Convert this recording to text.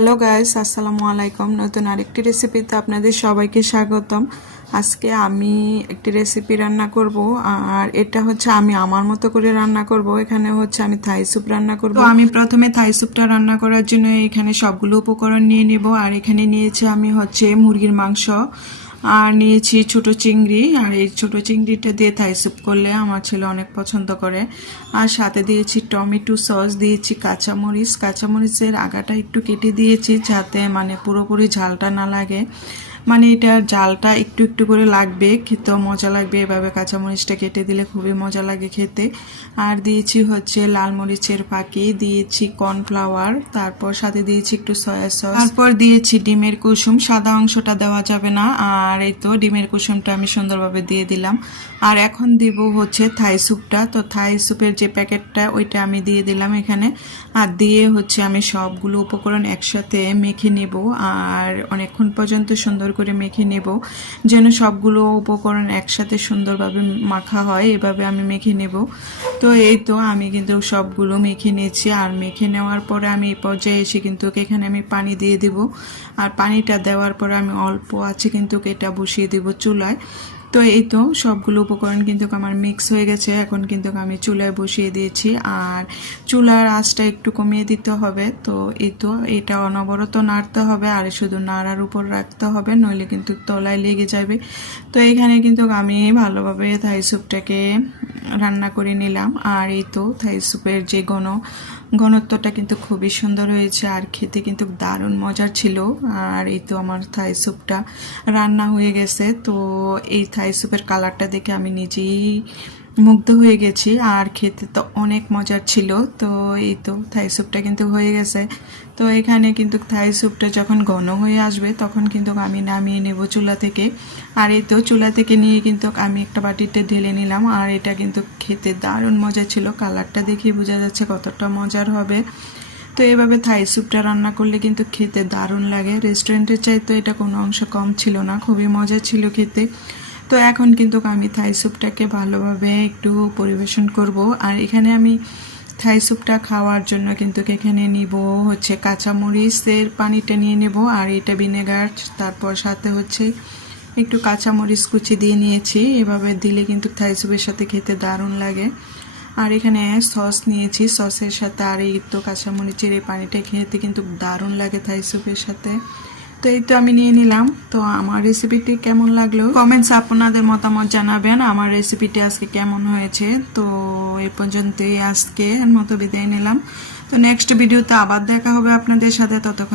Hello guys, আসসালামু আলাইকুম। নতুন আরেকটি রেসিপিতে আপনাদের সবাইকে স্বাগতম। আজকে আমি একটি রেসিপি রান্না করব, আর এটা হচ্ছে আমি আমার মতো করে রান্না করব। এখানে হচ্ছে আমি থাই স্যুপ রান্না করব। তো আমি প্রথমে থাই স্যুপটা রান্না করার জন্য এখানে সবগুলো উপকরণ নিয়ে নেব। আর এখানে নিয়েছি আমি হচ্ছে মুরগির মাংস, আর নিয়েছি ছোট চিংড়ি। আর এই ছোট চিংড়িটা দিয়ে থাই স্যুপ করলে আমার ছেলে অনেক পছন্দ করে। আর সাথে দিয়েছি টমেটো সস, দিয়েছি কাঁচামরিচ। কাঁচামরিচের আগাটা একটু কেটে দিয়েছি যাতে মানে পুরোপুরি ঝালটা না লাগে, মানে এটার ঝালটা একটু একটু করে লাগবে, খেতেও মজা লাগবে। এভাবে কাঁচামরিচটা কেটে দিলে খুবই মজা লাগে খেতে। আর দিয়েছি হচ্ছে লাল মরিচের ফাঁকি, দিয়েছি কর্নফ্লাওয়ার, তারপর সাথে দিয়েছি একটু সয়া সস, তারপর দিয়েছি ডিমের কুসুম। সাদা অংশটা দেওয়া যাবে না। আর এই তো ডিমের কুসুমটা আমি সুন্দরভাবে দিয়ে দিলাম। আর এখন দিব হচ্ছে থাই স্যুপটা। তো থাই স্যুপের যে প্যাকেটটা ওইটা আমি দিয়ে দিলাম এখানে। আর দিয়ে হচ্ছে আমি সবগুলো উপকরণ একসাথে মেখে নেব, আর অনেকক্ষণ পর্যন্ত সুন্দর করে মেখে নেব যেন সবগুলো উপকরণ একসাথে সুন্দরভাবে মাখা হয়। এভাবে আমি মেখে নেব। তো এই তো আমি কিন্তু সবগুলো মেখে নিয়েছি। আর মেখে নেওয়ার পরে আমি এই পর্যায়ে এসে কিন্তু এখানে আমি পানি দিয়ে দেব। আর পানিটা দেওয়ার পরে আমি অল্প আছে কিন্তু এটা বসিয়ে দেব চুলায়। তো এই তো সবগুলো উপকরণ কিন্তু আমার মিক্স হয়ে গেছে। এখন কিন্তু আমি চুলায় বসিয়ে দিয়েছি, আর চুলার আঁচটা একটু কমিয়ে দিতে হবে। তো এই তো এটা অনবরত নাড়তে হবে, আর শুধু নাড়ার উপর রাখতে হবে, নইলে কিন্তু তলায় লেগে যাবে। তো এখানে কিন্তু আমি ভালোভাবে থাই স্যুপটাকে রান্না করে নিলাম। আর এই তো থাই স্যুপের যে ঘনত্বটা কিন্তু খুবই সুন্দর হয়েছে, আর খেতে কিন্তু দারুণ মজার ছিল। আর এই তো আমার থাই স্যুপটা রান্না হয়ে গেছে। তো এই থাই স্যুপের কালারটা দেখে আমি নিজেই মুগ্ধ হয়ে গেছি, আর খেতে তো অনেক মজার ছিল। তো এই তো থাই স্যুপটা কিন্তু হয়ে গেছে। তো এখানে কিন্তু থাই স্যুপটা যখন ঘন হয়ে আসবে তখন কিন্তু আমি নামিয়ে নেব চুলা থেকে। আর এই তো চুলা থেকে নিয়ে কিন্তু আমি একটা বাটিতে ঢেলে নিলাম। আর এটা কিন্তু খেতে দারুণ মজা ছিল, কালারটা দেখে বোঝা যাচ্ছে কতটা মজার হবে। তো এভাবে থাই স্যুপটা রান্না করলে কিন্তু খেতে দারুণ লাগে। রেস্টুরেন্টের চাইতে এটা কোনো অংশ কম ছিল না, খুবই মজা ছিল খেতে। তো এখন কিন্তু আমি থাই স্যুপটাকে ভালোভাবে একটু পরিবেশন করব। আর এখানে আমি থাই স্যুপটা খাওয়ার জন্য কিন্তু এখানে নিব হচ্ছে কাঁচামরিচের পানিটা নিয়ে নেব, আর এটা ভিনেগার, তারপর সাথে হচ্ছে একটু কাঁচামরিচ কুচি দিয়ে নিয়েছি। এভাবে দিলে কিন্তু থাই স্যুপের সাথে খেতে দারুণ লাগে। আর এখানে সস নিয়েছি, সসের সাথে আর এই তো কাঁচামরিচের এই পানিটা খেতে কিন্তু দারুণ লাগে থাই স্যুপের সাথে। তো এই তো আমি নিয়ে নিলাম। তো আমার রেসিপিটি কেমন লাগলো কমেন্টস আপনাদের মতামত জানাবেন। আমার রেসিপিটি আজকে কেমন হয়েছে। তো এই পর্যন্তই আজকে মতো বিদায় নিলাম। তো নেক্সট ভিডিওতে আবার দেখা হবে আপনাদের সাথে। ততক্ষণ